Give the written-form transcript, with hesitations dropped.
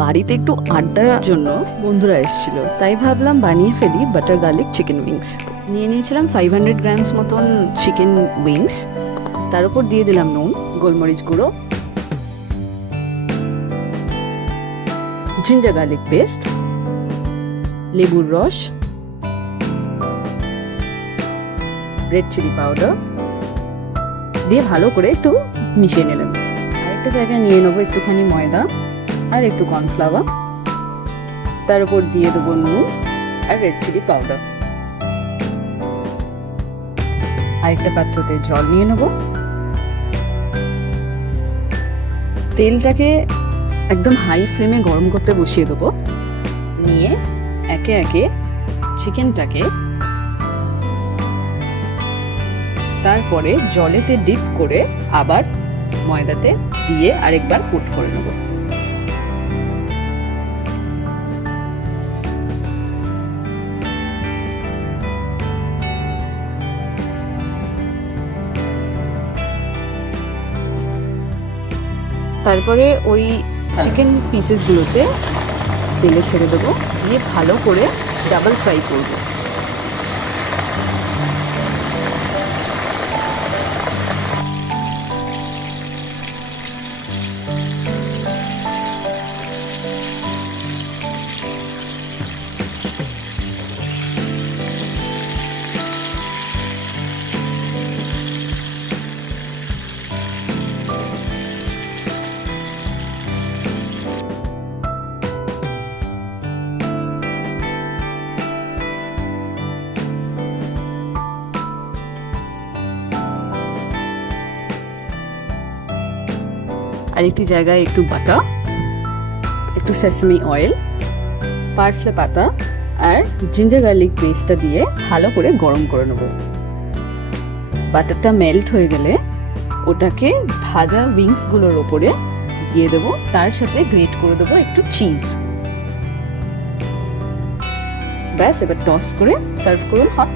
বাড়িতে একটু আড্ডার জন্য বন্ধুরা এসেছিল, তাই ভাবলাম বানিয়ে ফেলি বাটার গার্লিক চিকেন উইংস। নিয়ে নিয়েছিলাম 500 গ্রামস মতন চিকেন উইংস। তার উপর দিয়ে দিলাম নুন, গোলমরিচ গুঁড়ো, জিঞ্জার গার্লিক পেস্ট, লেবুর রস, রেড চিলি পাউডার দিয়ে ভালো করে একটু মিশিয়ে নিলাম। আরেকটা জায়গায় নিয়ে নেবো একটুখানি ময়দা আর একটু কর্নফ্লাওয়ার। তার উপর দিয়ে দেবো নুন আর রেড চিলি পাউডার। আরেকটা পাত্রতে জল নিয়ে নেব। তেলটাকে একদম হাই ফ্লেমে গরম করতে বসিয়ে দেবো। নিয়ে একে একে চিকেনটাকে তারপরে জলেতে ডিপ করে আবার ময়দাতে দিয়ে আরেকবার কোট করে নেব। তারপরে ওই চিকেন পিসেসগুলোতে তেলে ছেড়ে দেবো, দিয়ে ভালো করে ডাবল ফ্রাই করব। আরেকটি জায়গায় একটু বাটার, একটু সেসমি অয়েল, পার্সলে পাতা আর জিঞ্জার গার্লিক পেস্টটা দিয়ে ভালো করে গরম করে নেব। বাটারটা মেল্ট হয়ে গেলে ওটাকে ভাজা উইংসগুলোর ওপরে দিয়ে দেবো, তার সাথে গ্রেট করে দেবো একটু চিজ। ব্যাস, এবার টস করে সার্ভ করুন হট।